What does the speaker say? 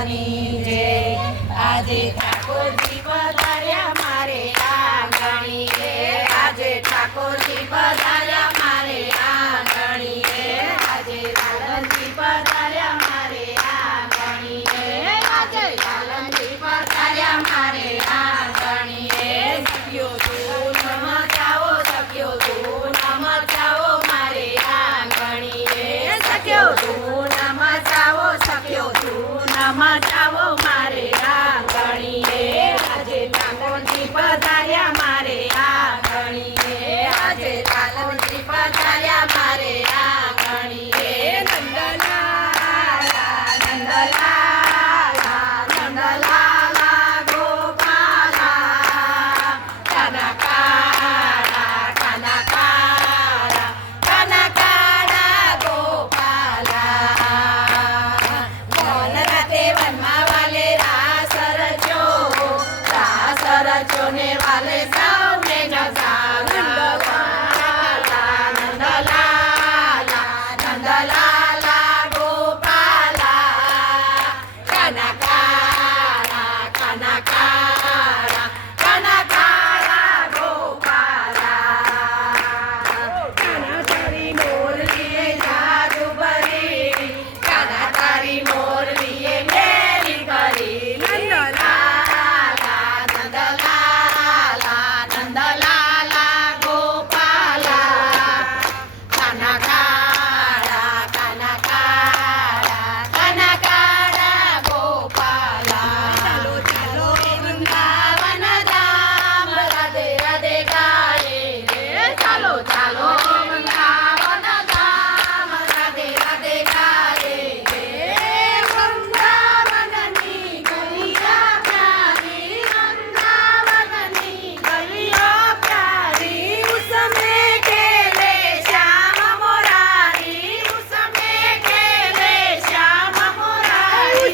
ની જય આજે ઠાકોરજી પધાર્યા મારે આંગણી રે આજે ઠાકોરજી પધાર્યા મારે આંગણી રે આજે લાલનજી પધાર્યા મારે આંગણી રે આજે લાલનજી પધાર્યા મારે આંગણી રે સખ્યો તું નમચાવો સખ્યો તું નમચાવો મારે આંગણી રે સખ્યો તું નમચાવો સખ્યો તું નમચાવો મારે આંગણી રે આજે ઠાકોરજી પધાર્યા મારે આંગણી રે આજે લાલનજી પધાર્યા મારે આંગણી રે નંદલાલા નંદલાલા નંદલાલા ગોપાલા કનકાળા કનકાળા કનકાળા ગોપાલા વન રાતે વનમાં વાલે રાસ રચ્યો ને વાલે સૌને નંદલાલા નંદલાલા નંદલાલા ગોપાલા કનકાળા કનકાળા કનકાળા ગોપાલા કનકારી મોરલીએ જાદુ ભરી કનકારી મોરલીએ મેરી કરી નંદલાલા નંદલાલા નંદલાલા ગોપાલા કનકાળા કનકાળા કનકાળા ગોપાલા ચાલો ચાલો વૃંદાવન ધામ રાધે રાધે ગાયે રે ચાલો ચાલો વૃંદાવન ધામ રાધે રાધે ગાયે રે વૃંદાવનની ગલીઓ પ્યારી વૃંદાવનની ગલીઓ પ્યારી ઉસમે ખેલે શ્યામ મોરારી ઉસમે ખેલે શ્યામ મોરારી